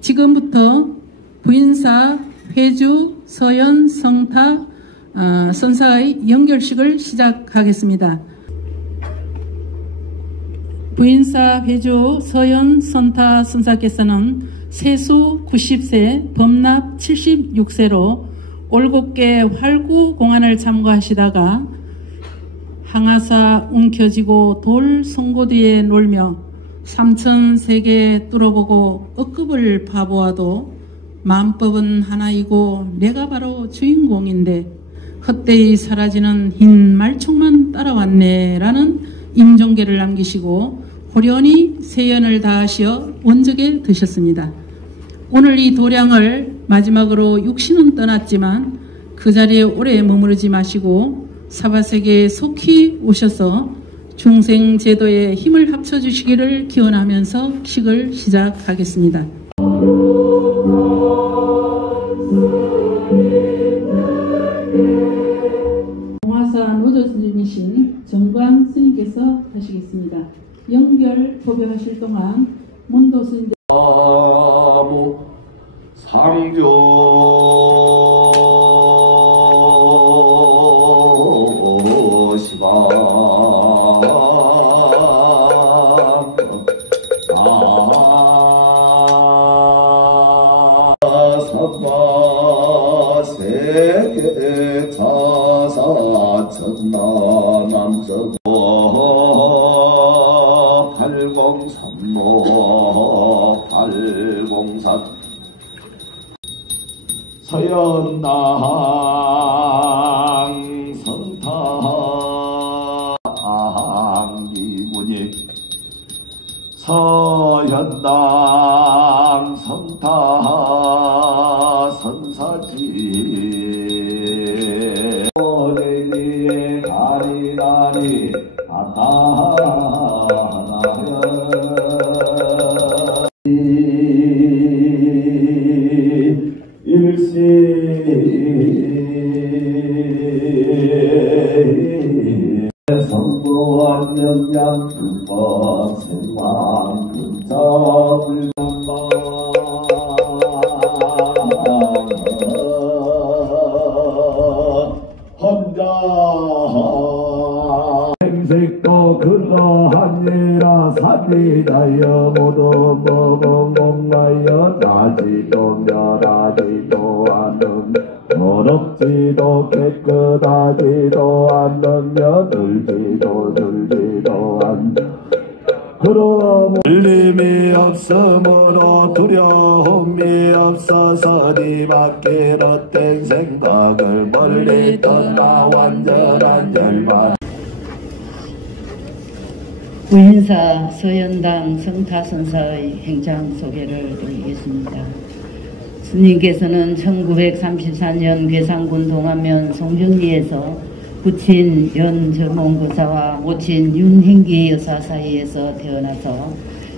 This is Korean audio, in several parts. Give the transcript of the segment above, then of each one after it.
지금부터 부인사 회주 서연 성타 선사의 연결식을 시작하겠습니다. 부인사 회주 서연 선타 선사께서는 세수 90세, 범납 76세로 올곧게 활구 공안을 참고하시다가 항아사 움켜쥐고 돌 송고뒤에 놀며 삼천세계 뚫어보고 억급을 바보아도 마음법은 하나이고 내가 바로 주인공인데 헛되이 사라지는 흰 말총만 따라왔네 라는 임종계를 남기시고 호련히 세연을 다하시어 원적에 드셨습니다. 오늘 이 도량을 마지막으로 육신은 떠났지만 그 자리에 오래 머무르지 마시고 사바세계에 속히 오셔서 중생제도에 힘을 합쳐주시기를 기원하면서 식을 시작하겠습니다. 동화사 노조스님이신 정관 스님께서 하시겠습니다. 연결 법회하실 동안 문도 스님들 서연당 선탕 비군이 서연당 선탕 선사지 오래리에 가리가리 성도한 영양 불법 생망 금자불 혼자 생색도 그러하니라 사비다여 모두 먹어먹나여 나지도 멸하지도 않음 더럽지도 깨끗하지도 않으며 들지도 않 그럼 울림이 없으므로 두려움이 없어서 니 밖에로 된 생각을 멀리 떠나 완전한 열반. 부인사 서연당 성타선사의 행장 소개를 드리겠습니다. 스님께서는 1934년 괴산군 동안면 송정리에서 부친 연저몽고사와 모친 윤행기 여사 사이에서 태어나서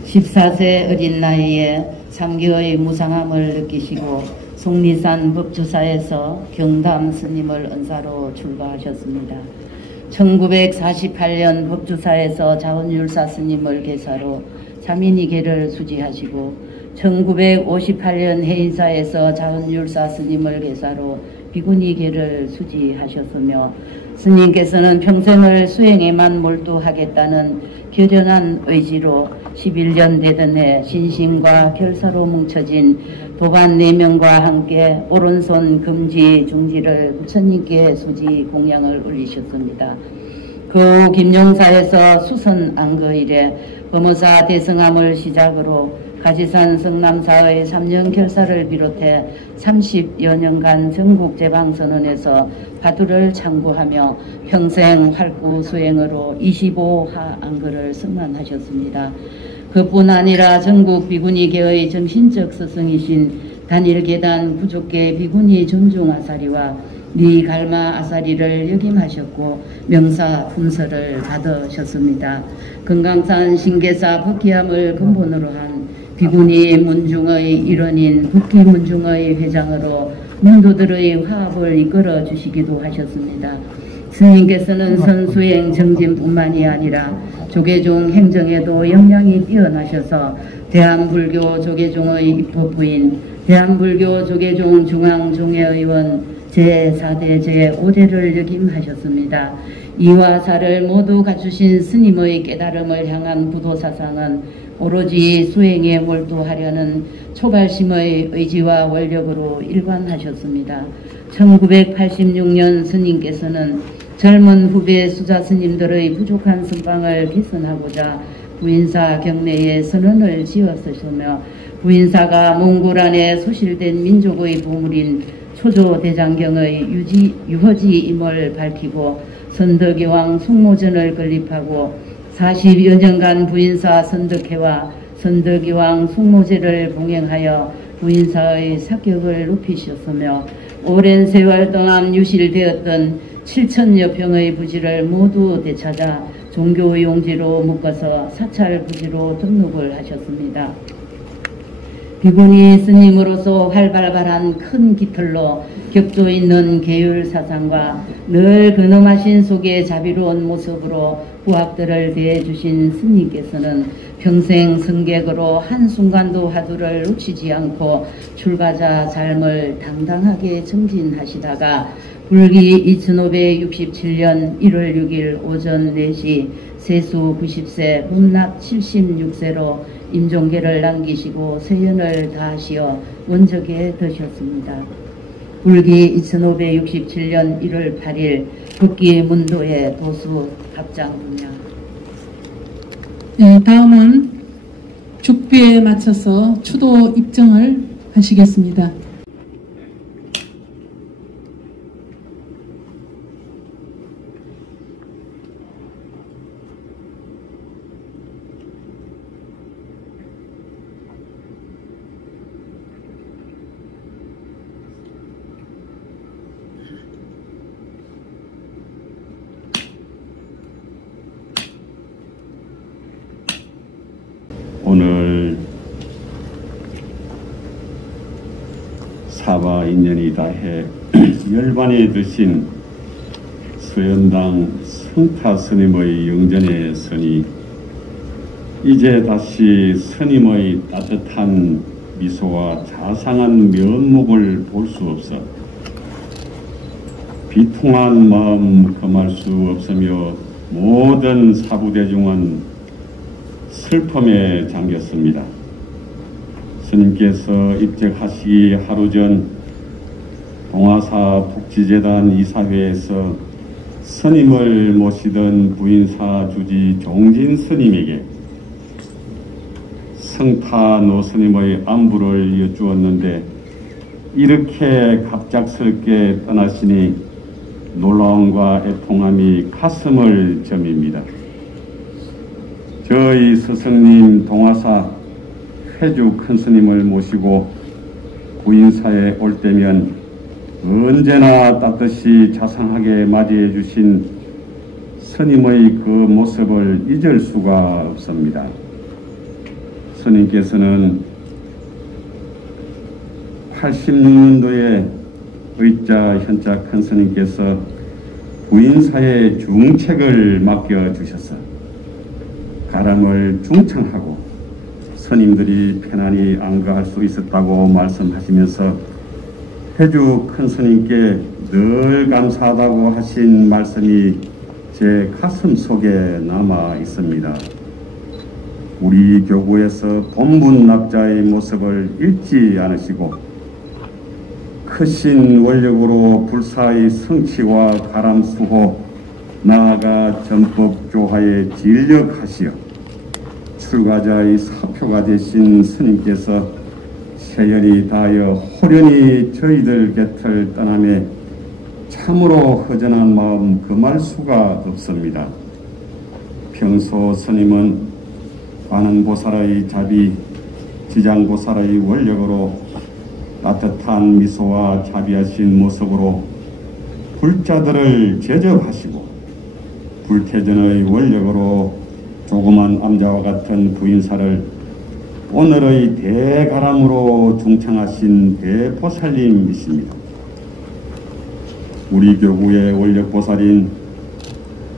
14세 어린 나이에 삼교의 무상함을 느끼시고 속리산 법주사에서 경담 스님을 은사로 출가하셨습니다. 1948년 법주사에서 자원율사 스님을 계사로 자민이계를 수지하시고 1958년 해인사에서 자원율사 스님을 계사로 비구니계를 수지하셨으며 스님께서는 평생을 수행에만 몰두하겠다는 결연한 의지로 11년 되던 해 신심과 결사로 뭉쳐진 도반 4명과 함께 오른손 금지 중지를 부처님께 수지 공양을 올리셨습니다. 그 후 김용사에서 수선 안거일에 범어사 대성함을 시작으로 가지산 성남사의 3년 결사를 비롯해 30여 년간 전국 제방선언에서 바두를 창구하며 평생 활구 수행으로 25하 안거를 승만하셨습니다. 그뿐 아니라 전국 비구니계의 정신적 스승이신 단일계단 부족계 비구니 존중아사리와 니갈마 아사리를 역임하셨고 명사 품서를 받으셨습니다. 금강산 신계사 법기함을 근본으로 한 비구니 문중의 일원인 북기문중의 회장으로 명도들의 화합을 이끌어 주시기도 하셨습니다. 스님께서는 선수행 정진뿐만이 아니라 조계종 행정에도 역량이 뛰어나셔서 대한불교 조계종의 입법부인 대한불교 조계종 중앙종회의원 제4대 제5대를 역임하셨습니다. 이와 사를 모두 갖추신 스님의 깨달음을 향한 부도사상은 오로지 수행에 몰두하려는 초발심의 의지와 원력으로 일관하셨습니다. 1986년 스님께서는 젊은 후배 수자 스님들의 부족한 선방을 개선하고자 부인사 경내에 선언을 지었으며 부인사가 몽골 안에 소실된 민족의 보물인 초조대장경의 유허지임을 밝히고 선덕여왕 숙모전을 건립하고 40여 년간 부인사 선덕회와 선덕여왕 숙모제를 봉행하여 부인사의 사격을 높이셨으며 오랜 세월 동안 유실되었던 7천여 평의 부지를 모두 되찾아 종교용지로 묶어서 사찰 부지로 등록을 하셨습니다. 비구니 스님으로서 활발한 큰 깃털로 격조 있는 계율 사상과 늘 근엄하신 속에 자비로운 모습으로 후학들을 대해주신 스님께서는 평생 승객으로 한순간도 화두를 놓치지 않고 출가자 삶을 당당하게 정진하시다가 불기 2567년 1월 6일 오전 4시 세수 90세 문납 76세로 임종계를 남기시고 세연을 다하시어 원적에 드셨습니다. 불기 2567년 1월 8일 국기 문도의 도수 합장분야. 네, 다음은 죽비에 맞춰서 추도 입정을 하시겠습니다. 오늘 사바 인연이 다해 열반에 드신 수연당 성타 스님의 영전에 서니 이제 다시 스님의 따뜻한 미소와 자상한 면목을 볼 수 없어 비통한 마음 금할 수 없으며 모든 사부대중은 슬픔에 잠겼습니다. 스님께서 입적하시기 하루 전 동아사 복지재단 이사회에서 스님을 모시던 부인사 주지 종진 스님에게 성타 노스님의 안부를 여쭈었는데 이렇게 갑작스럽게 떠나시니 놀라움과 애통함이 가슴을 저밉니다. 저희 스승님 동화사 회주 큰스님을 모시고 부인사에 올 때면 언제나 따뜻이 자상하게 맞이해 주신 스님의 그 모습을 잊을 수가 없습니다. 스님께서는 86년도에 의자 현자 큰스님께서 부인사에 중책을 맡겨주셔서 가람을 중창하고 스님들이 편안히 안가할 수 있었다고 말씀하시면서 회주 큰스님께 늘 감사하다고 하신 말씀이 제 가슴 속에 남아 있습니다. 우리 교구에서 본분납자의 모습을 잃지 않으시고 크신 원력으로 불사의 성취와 가람수호 나아가 전법조화에 진력하시어 출가자의 사표가 되신 스님께서 세연이 다하여 호련히 저희들 곁을 떠나매 참으로 허전한 마음 금할 수가 없습니다. 평소 스님은 관음보살의 자비, 지장보살의 원력으로 따뜻한 미소와 자비하신 모습으로 불자들을 제접하시고 불태전의 원력으로 조그만 암자와 같은 부인사를 오늘의 대가람으로 중창하신 대보살님이십니다. 우리 교구의 원력보살인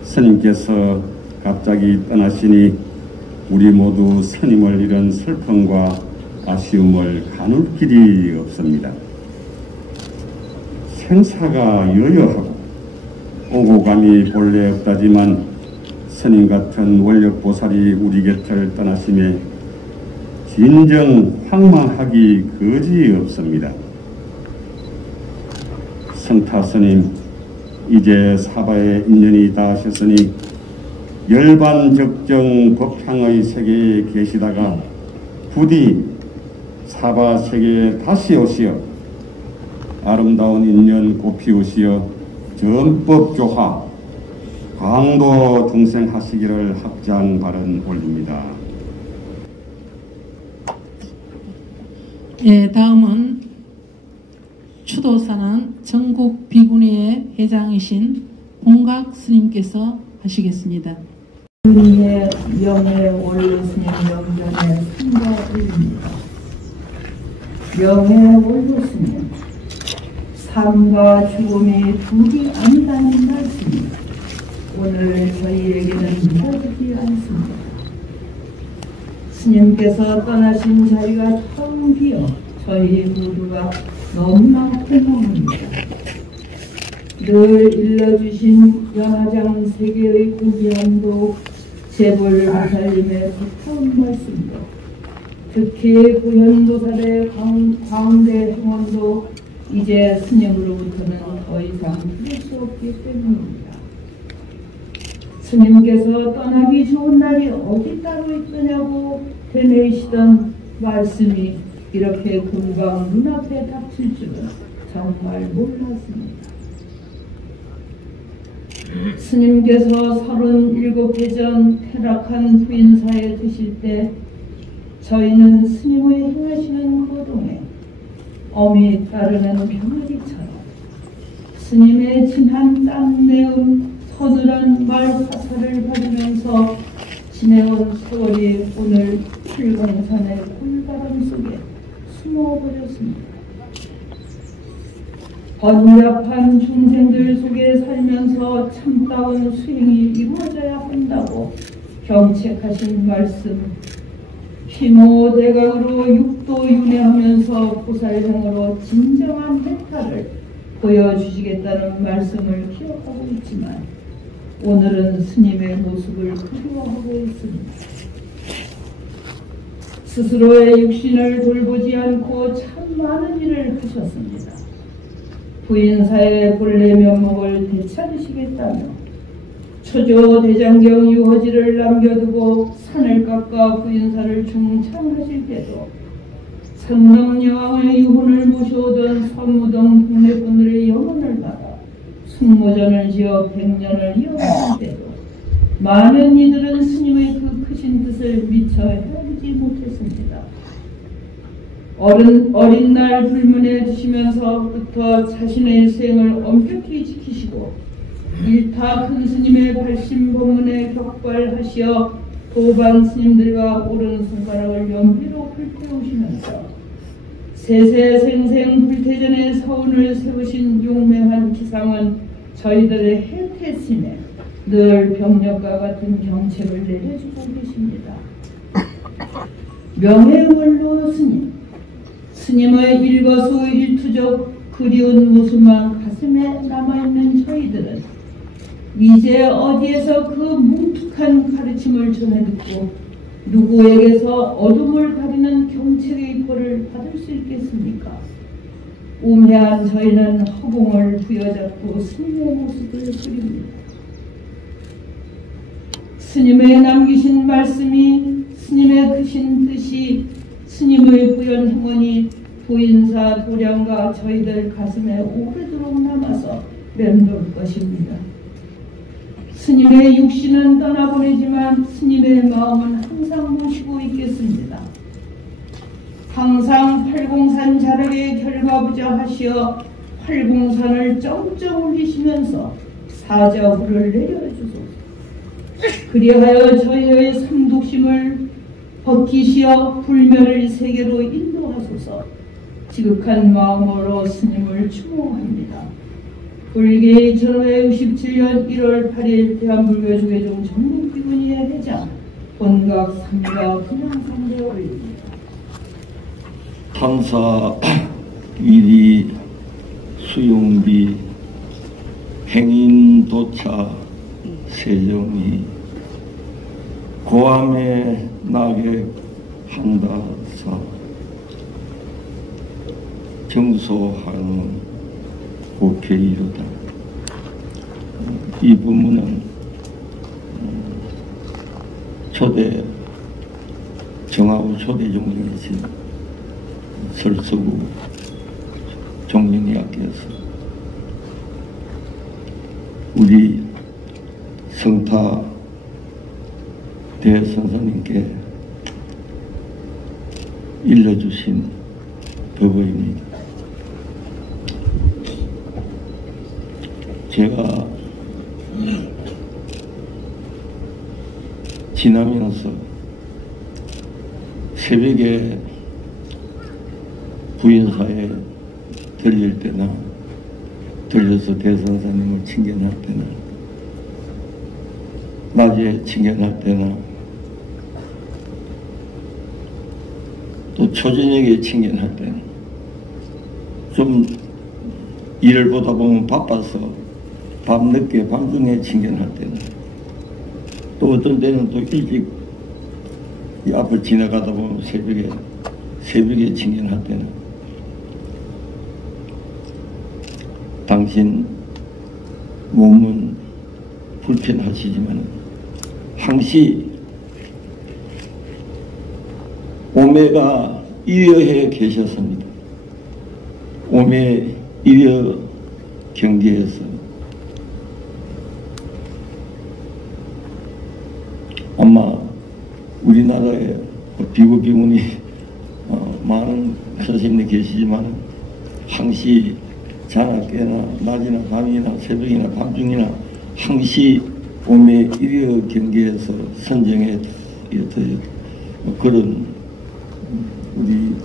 스님께서 갑자기 떠나시니 우리 모두 스님을 잃은 슬픔과 아쉬움을 가눌 길이 없습니다. 생사가 여여하고 오고 감이 본래 없다지만 스님 같은 원력보살이 우리 곁을 떠나심에 진정 황망하기 거지없습니다. 성타스님, 이제 사바의 인연이 닿으셨으니 열반적정 법향의 세계에 계시다가 부디 사바 세계에 다시 오시어 아름다운 인연 꽃피우시어 전법조화 강도 중생하시기를 합장 발언 올립니다. 예, 다음은 추도사는 전국 비구니의 회장이신 공각 스님께서 하시겠습니다. 비구니의 명예 원로 스님 명전의 승가입니다. 명예 원로 스님, 삶과 죽음이 둘이 아니라는 말씀이 오늘 저희에게는 믿어지지 않습니다. 스님께서 떠나신 자리가 텅 비어 저희 모두가 너무나 고마웁니다. 늘 일러주신 연화장 세계의 공기함도 재벌 보살님의 부탁한 말씀도 특히 구현도살의 광대 행원도 이제 스님으로부터는 더 이상 들을 수 없기 때문입니다. 스님께서 떠나기 좋은 날이 어디 따로 있더냐고 되뇌이시던 말씀이 이렇게 금방 눈앞에 닥칠 줄은 정말 몰랐습니다. 스님께서 37회 전 퇴락한 부인사에 드실 때 저희는 스님의 행하시는 거동에 엄히 따르는 병아리처럼 스님의 진한 땀내음 서늘한 말 화살을 받으면서 지내온 세월이 오늘 칠공산의 굴바람 속에 숨어버렸습니다. 번잡한 중생들 속에 살면서 참다운 수행이 이루어져야 한다고 경책하신 말씀, 피모대각으로 육도 윤회하면서 보살행으로 진정한 해탈을 보여주시겠다는 말씀을 기억하고 있지만 오늘은 스님의 모습을 그리워하고 있습니다. 스스로의 육신을 돌보지 않고 참 많은 일을 하셨습니다. 부인사의 본래 면목을 되찾으시겠다며 초조 대장경 유허지를 남겨두고 산을 깎아 부인사를 중창하실 때도 선덕여왕의 유혼을 모셔오던 선무동 동네분들의 영혼을 받아 숙모전을 지어 100년을 이어가실 때도 많은 이들은 스님의 그 크신 뜻을 미처 헤아리지 못했습니다. 어린 날 불문에 드시면서부터 자신의 수행을 엄격히 지키시고 일타 큰 스님의 발심법문에 격발하시어 도반 스님들과 오른손가락을 연비로 불태우시면서 세세생생 불태전의 서운을 세우신 용맹한 기상은 저희들의 해태심에 늘 병력과 같은 경책을 내려주고 계십니다. 명예원로 스님, 스님의 일거수일투족 그리운 모습만 가슴에 남아있는 저희들은 이제 어디에서 그 뭉툭한 가르침을 전해듣고 누구에게서 어둠을 가리는 경책의 벌을 받을 수 있겠습니까? 우매한 저희는 허공을 부여잡고 스님의 모습을 그립니다. 스님의 남기신 말씀이 스님의 크신 뜻이 스님의 부연 행원이 부인사 도량과 저희들 가슴에 오래도록 남아서 맴돌 것입니다. 스님의 육신은 떠나보내지만 스님의 마음은 항상 모시고 있겠습니다. 항상 팔공산 자락에 결과부자 하시어 팔공산을 쩡쩡 울리시면서 사자후를 내려주소서. 그리하여 저희의 삼독심을 벗기시어 불멸의 세계로 인도하소서. 지극한 마음으로 스님을 추모합니다. 불교 전후의 67년 1월 8일 대한불교 조계종 전국비구니의 회장 본각 생각 상가 그냥 상대에 올립니다. 탐사 위리 수용비 행인 도차 세정이 고함에 나게 한다사 정소하는 고케이르다. 이 부문은 초대 정하고 초대 종정이신 설서구 종정이학교에서 우리 성타 대선생님께 일러주신 법어입니다. 제가 지나면서 새벽에 부인사에 들릴 때나 들려서 대선사님을 칭견할 때나 낮에 칭견할 때나 또 초저녁에 칭견할 때는 좀 일을 보다 보면 바빠서 밤늦게 밤중에 칭견할 때는 또 어떤 때는 또 일찍 이 앞을 지나가다 보면 새벽에 칭견할 때는 당신 몸은 불편하시지만 항시 오메가 1여에 계셨습니다. 오메 1여 경계에서 아마 우리나라에 비구 비문이 많은 선생님이 계시지만 항시 자나 깨나 낮이나 밤이나 새벽이나 밤중이나 항시 오메 1여 경계에서 선정에 그런 우리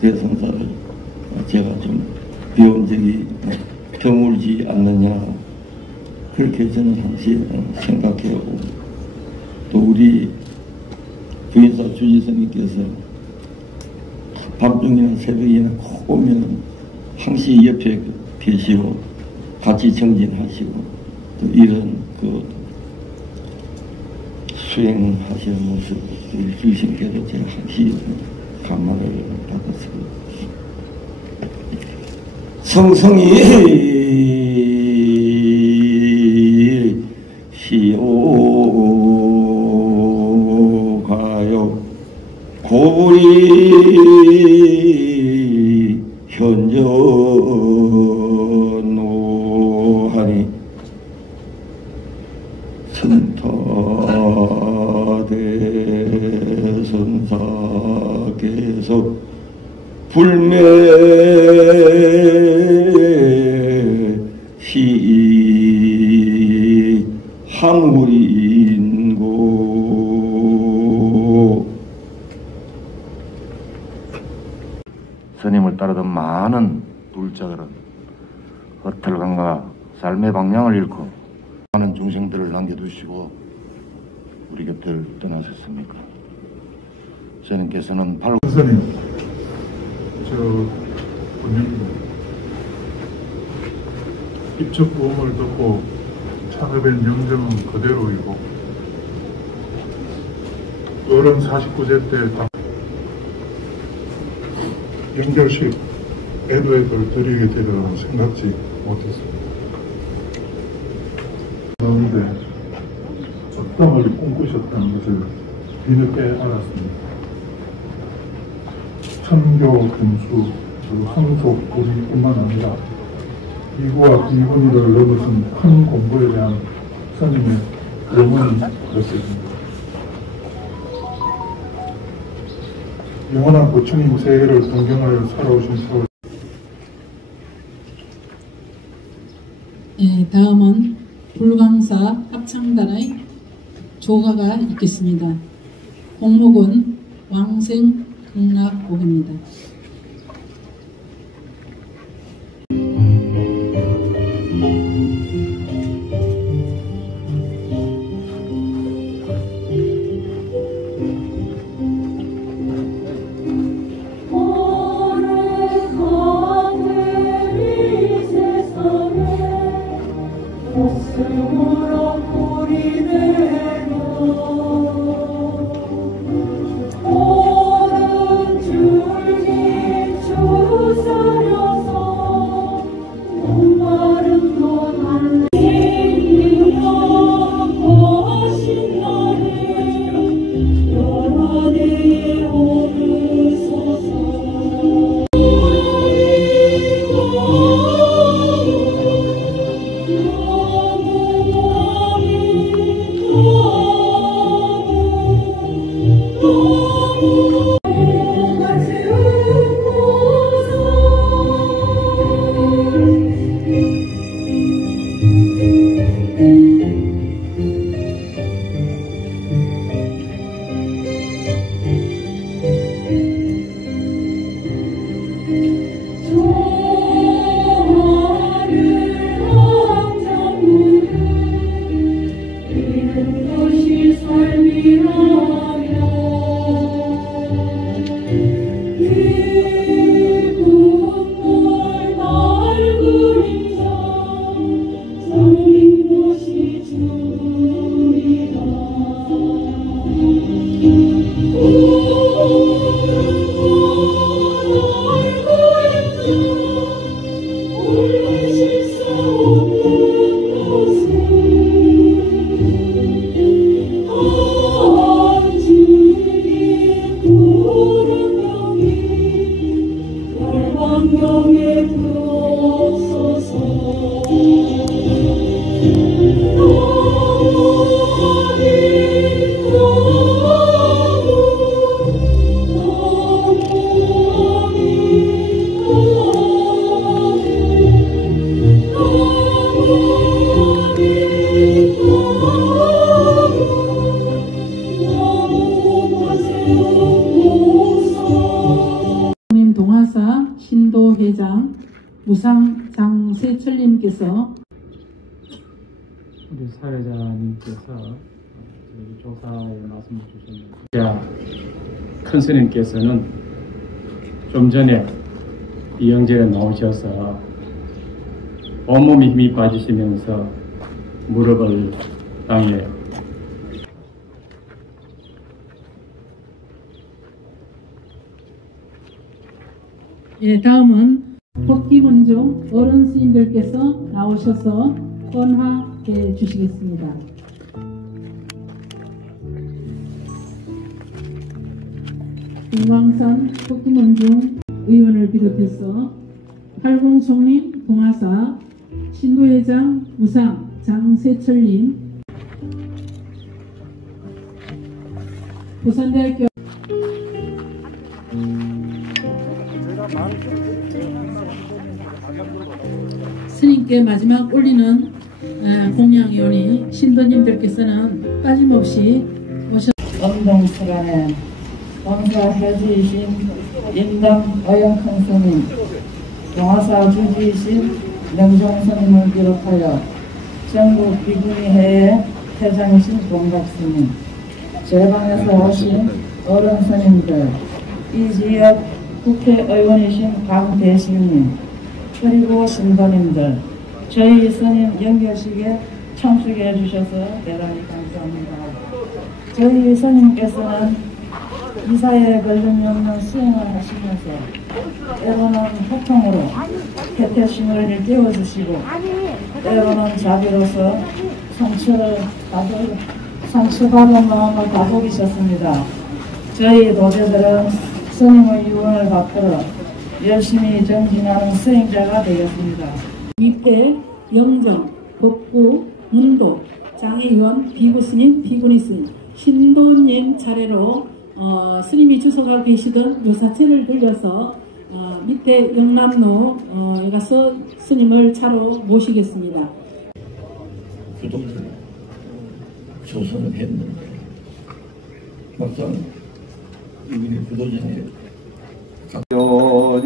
대성사를 제가 좀 배운 적이 드물지 않느냐 그렇게 저는 항시 생각해오고 또 우리 부인사 주지스님께서 밤중이나 새벽이나 꼭 오면 항시 옆에 계시고 같이 정진하시고 또 이런 그 수행하시는 모습 우리 주님께도 제가 항시 감화를 받았습니다. 성성이 시오가요 고불이 현전노하니 선타대선사께서 불매 시 한물인고 스님을 따르던 많은 불자들은 허틀강과 삶의 방향을 잃고 많은 중생들을 남겨두시고 우리 곁을 떠나셨습니까? 스님께서는 바로 스님 본인도 입적 부음을 듣고 창업의 명정은 그대로이고 어른 49세 때 연결식 애도액을 드리게 되리라고 생각지 못했습니다. 그런데 적당을 꿈꾸셨다는 것을 뒤늦게 알았습니다. 천교, 금수, 성속, 우리뿐만 아니라 이구와 비구니를 넘어선 큰 공부에 대한 스님의 염원이 그렇습니다. 영원한 부처님 세계를 동경하여 살아오신 세월. 다음은 불광사 합창단의 조가가 있겠습니다. 곡목은 왕생극락곡입니다. 무상 장세철님께서 우리 사회자님께서 조사에 말씀을 주셨는데, 큰 스님께서는 좀 전에 이영재에 나오셔서 온몸이 힘이 빠지시면서 무릎을 땅에 다음은 법기문중 어른 스님들께서 나오셔서 헌화해 주시겠습니다. 금강산 법기문중 의원을 비롯해서 팔공총림 동아사 신도회장 무상 장세철님, 부산대학교 스님께 마지막 올리는 공양위원이 신도님들께서는 빠짐없이 운동시간에 봉사해주이신 임당 어영큰 스님, 동아사 주지이신 명종 스님을 비롯하여 전국 비구니회의 회장이신 동각 스님, 제방에서 오신 어른 스님들, 이 지역 국회의원이신 강대식님, 그리고 신도님들, 저희 스님 연결식에 참석해 주셔서 대단히 감사합니다. 저희 스님께서는 이사에 걸림이 없는 수행을 하시면서 때로는 호통으로 태태심을 일깨워주시고 때로는 자비로서 상처받은 마음을 다독이셨습니다. 저희 도제들은 스님의 유언을 받들어 열심히 정진하는 수행자가 되었습니다. 위패, 영정, 법구, 문도, 장애위원, 비구스님, 비구니스님, 신도님 차례로 스님이 주소가 계시던 묘사체를 들려서 밑에 영남로에 가서 스님을 차로 모시겠습니다. 그동안 조선을 했는데 막상 이분이 그도전에 요요무량수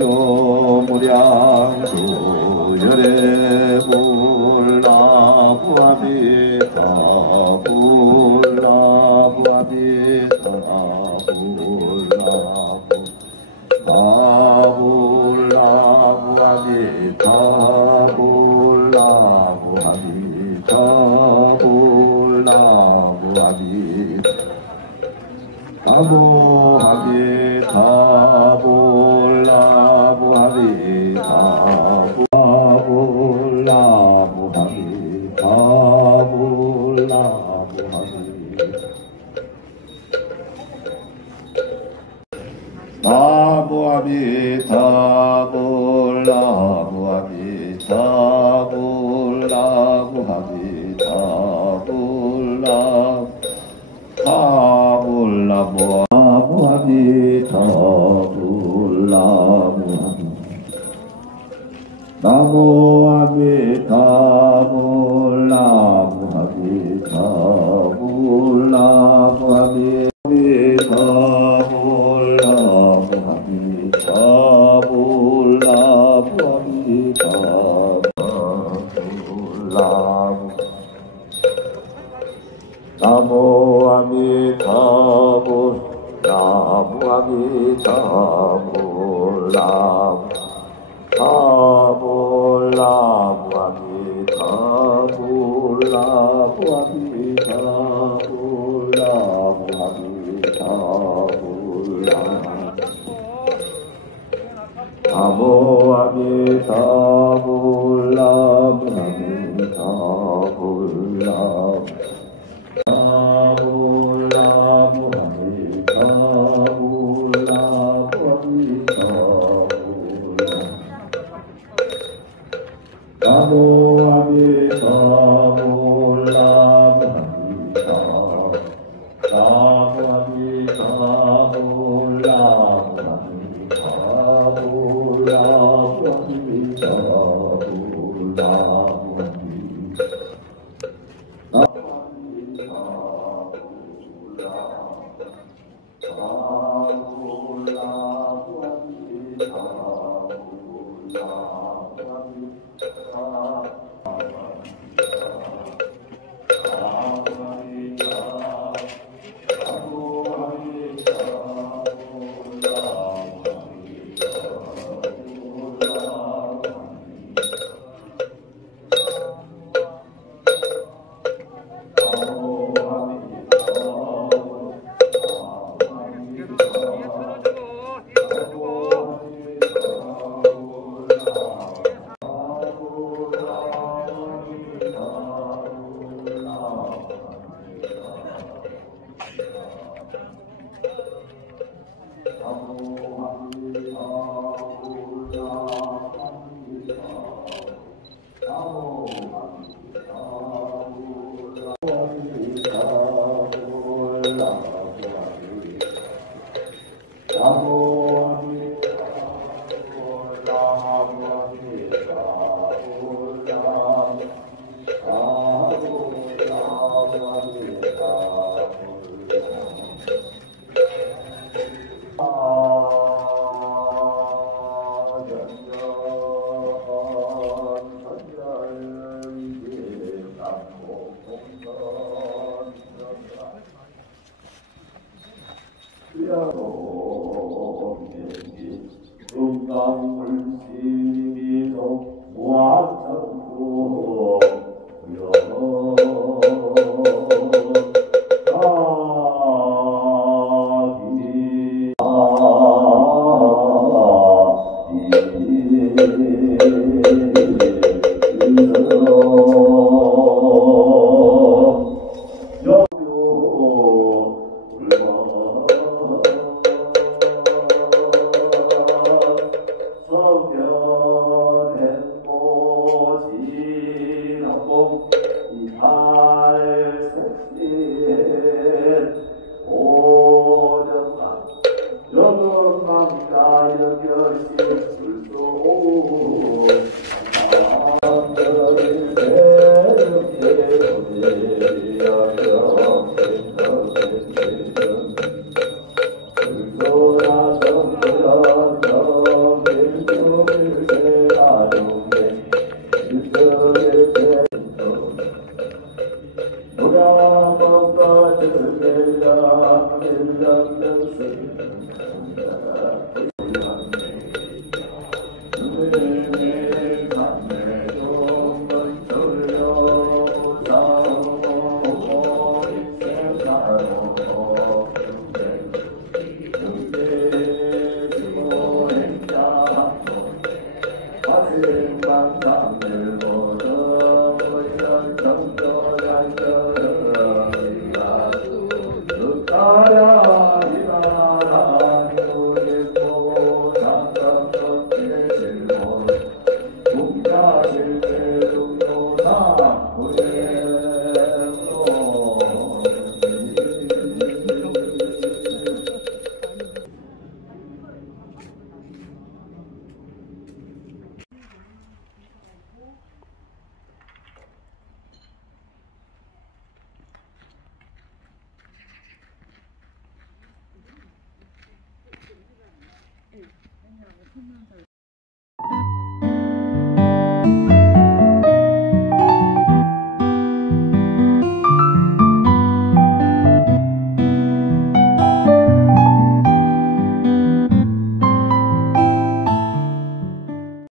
열애불나부아비타